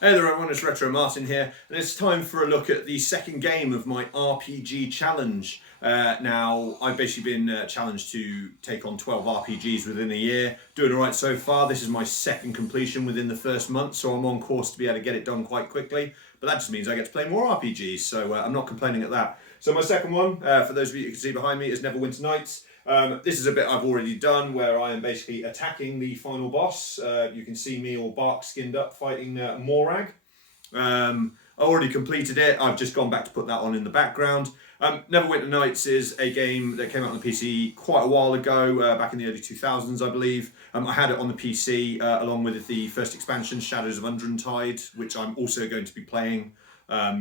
Hey there everyone, it's Retro Martin here, and it's time for a look at the second game of my RPG challenge. Now, I've basically been challenged to take on 12 RPGs within a year. Doing alright so far. This is my second completion within the first month, so I'm on course to be able to get it done quite quickly. But that just means I get to play more RPGs, so I'm not complaining at that. So my second one, for those of you who can see behind me, is Neverwinter Nights. This is a bit I've already done where I am basically attacking the final boss. You can see me all bark skinned up fighting Morag. I already completed it. I've just gone back to put that on in the background. Neverwinter Nights is a game that came out on the PC quite a while ago, back in the early 2000s, I believe. I had it on the PC along with the first expansion, Shadows of Undrentide, which I'm also going to be playing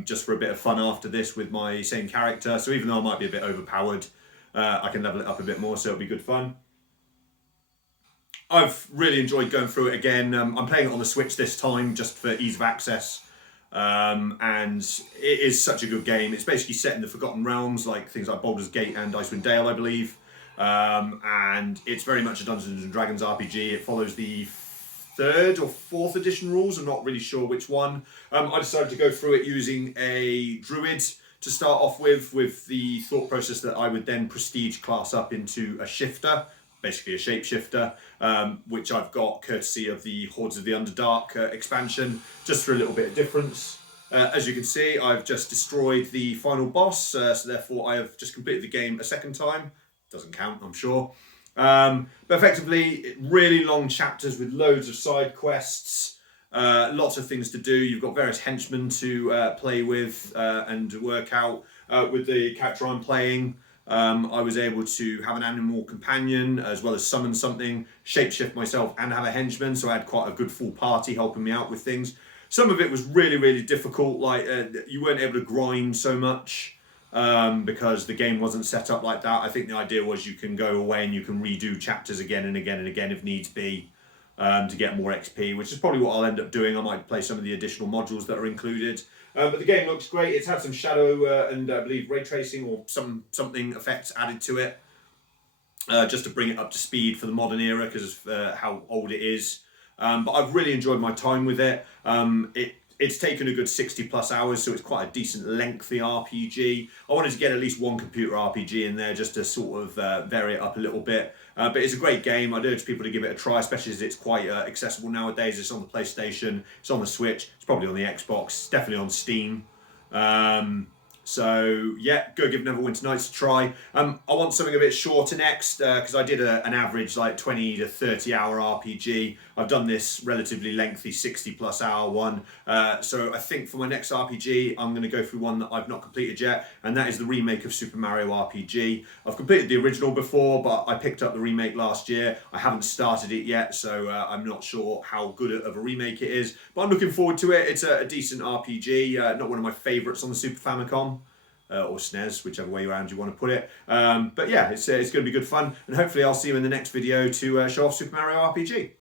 just for a bit of fun after this with my same character. So even though I might be a bit overpowered, I can level it up a bit more, so it'll be good fun. I've really enjoyed going through it again. I'm playing it on the Switch this time just for ease of access. And it is such a good game. It's basically set in the Forgotten Realms, like things like Baldur's Gate and Icewind Dale, I believe. And it's very much a Dungeons and Dragons RPG. It follows the third or fourth edition rules. I'm not really sure which one. I decided to go through it using a druid to start off with the thought process that I would then prestige class up into a shifter, basically a shapeshifter, which I've got courtesy of the Hordes of the Underdark expansion, just for a little bit of difference. As you can see, I've just destroyed the final boss, so therefore I have just completed the game a second time. Doesn't count, I'm sure. But effectively, really long chapters with loads of side quests. Lots of things to do. You've got various henchmen to play with and work out. With the character I'm playing, I was able to have an animal companion as well as summon something, shapeshift myself and have a henchman, so I had quite a good full party helping me out with things. Some of it was really difficult, like you weren't able to grind so much because the game wasn't set up like that. I think the idea was you can go away and you can redo chapters again and again and again if needs be. To get more XP, which is probably what I'll end up doing. I might play some of the additional modules that are included. But the game looks great. It's had some shadow and I believe ray tracing or something effects added to it, just to bring it up to speed for the modern era because of how old it is. But I've really enjoyed my time with it. It's taken a good 60 plus hours, so it's quite a decent lengthy RPG. I wanted to get at least one computer RPG in there just to sort of vary it up a little bit. But it's a great game. I'd urge people to give it a try, especially as it's quite accessible nowadays. It's on the PlayStation, it's on the Switch, it's probably on the Xbox, it's definitely on Steam. So yeah, go give Neverwinter Nights a try. I want something a bit shorter next because I did an average like 20 to 30 hour RPG. I've done this relatively lengthy 60 plus hour one. So I think for my next RPG, I'm going to go through one that I've not completed yet, and that is the remake of Super Mario RPG. I've completed the original before, but I picked up the remake last year. I haven't started it yet, so I'm not sure how good of a remake it is, but I'm looking forward to it. It's a decent RPG, not one of my favourites on the Super Famicom. Or SNES, whichever way around you want to put it. But yeah, it's going to be good fun, and hopefully I'll see you in the next video to show off Super Mario RPG.